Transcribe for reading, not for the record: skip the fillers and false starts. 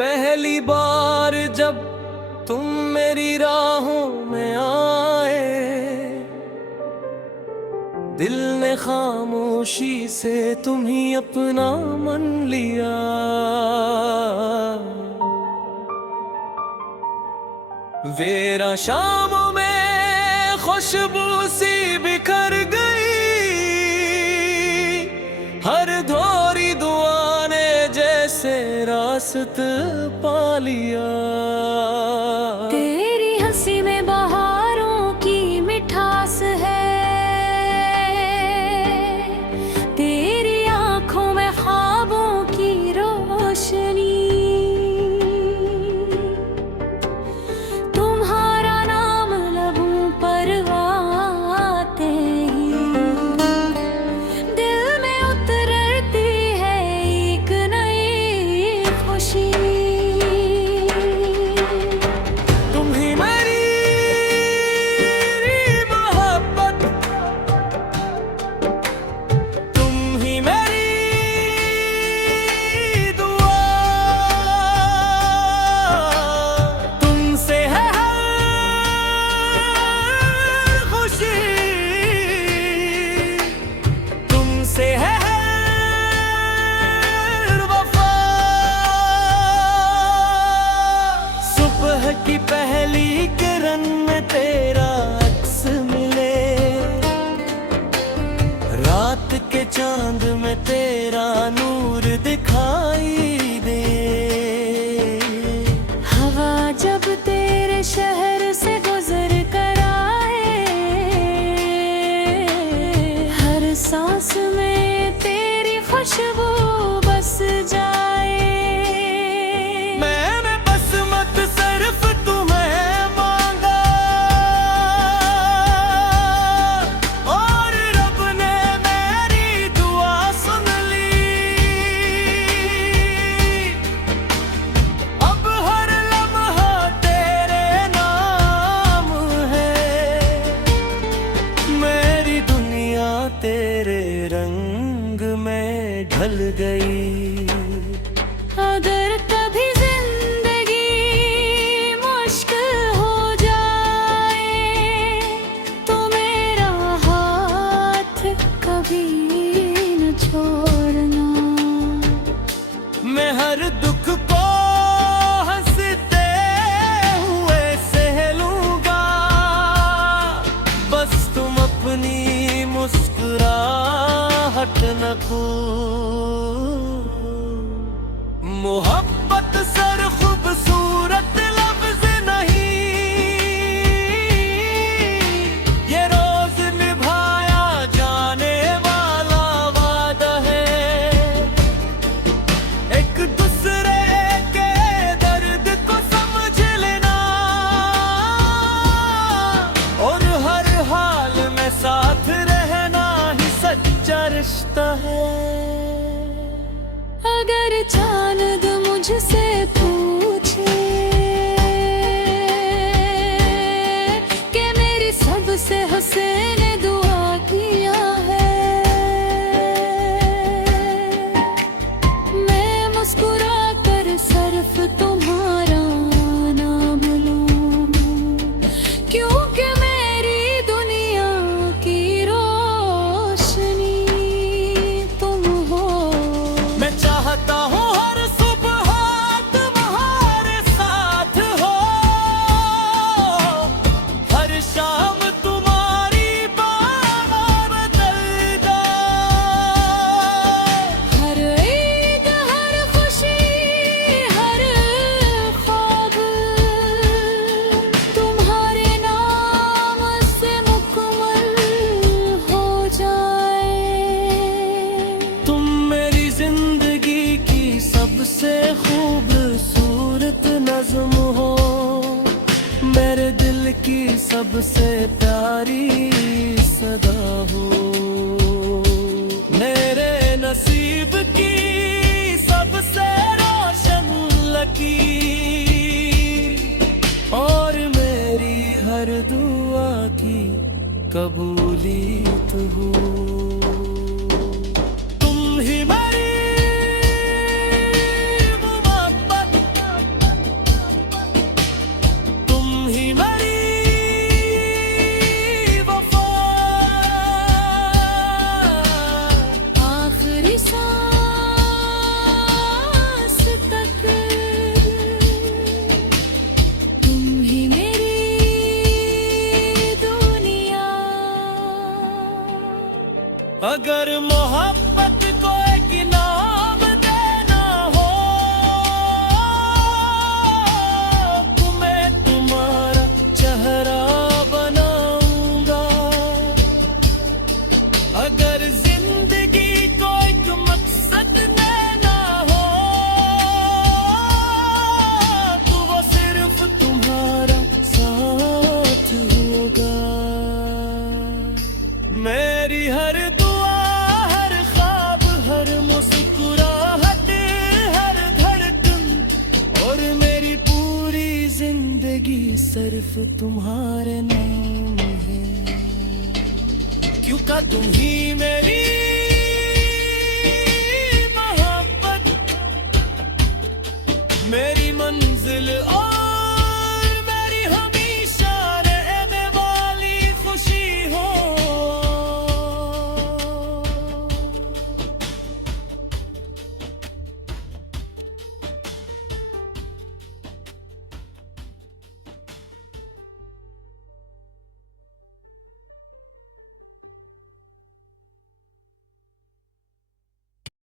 पहली बार जब तुम मेरी राहों में आए, दिल ने खामोशी से तुम ही अपना मन लिया। वेरा शामों में खुशबू सी बिखर गई, हर धोरी दुआ ने जैसे रास्ता पा लिया। तेरी हंसी में बहारों की मिठास है, तेरी आंखों में ख्वाबों की रोशनी, तुम्हारा नाम लबों पर आते ही दिल में उतरती है एक नई खुशी। तुम ही मेरी मोहब्बत, तुम ही मेरी दुआ, तुमसे है हर खुशी, तुमसे है हर वफा। सुबह की पहली किरण में तेरा अक्स मिले, रात के चांद में तेरा नूर दिखाई दे। हवा जब तेरे शहर से गुजर कर आए, हर सांस में तेरी खुशबू बस जाए। मैंने बस मत सिर्फ तुम्हें मांगा, और रब ने मेरी दुआ सुन ली। अब हर लम्हा तेरे नाम है, मेरी दुनिया तेरे रंग में ढल गई। अगर कभी जिंदगी मुश्किल हो जाए, तो मेरा हाथ कभी न छोड़ना। मैं हर दुख को हंसते हुए सह लूंगा, बस तुम अपनी मुस्कुराहट न खो। मोहब्बत सर खूबसूरत लफ्ज नहीं, ये रोज निभाया जाने वाला वादा है। एक दूसरे के दर्द को समझ लेना, और हर हाल में साथ रहना ही सच्चा रिश्ता है। अगर चांद मुझसे पूछे कि मेरी सबसे हसीन दुआ किया है, मैं मुस्कुरा कर सिर्फ तुम्हारा नाम लूं, क्योंकि मेरी दुनिया की रोशनी तुम हो। मैं चाहता हूँ हर सुबह तुम्हारे साथ हो, हर शाम तुम्हारी बाहों में बदल जाए। हर ईद, हर खुशी, हर ख्वाब तुम्हारे नाम से मुकम्मल हो जाए। तुम मेरी जिंदगी की सबसे खूबसूरत नज़्म हो, मेरे दिल की सबसे प्यारी सदा हो, मेरे नसीब की सबसे रोशन लकीर, और मेरी हर दुआ की कबूलियत हो। तुम ही मेरी मोहब्बत, तुम्हारे नाम है, क्यों का तुम ही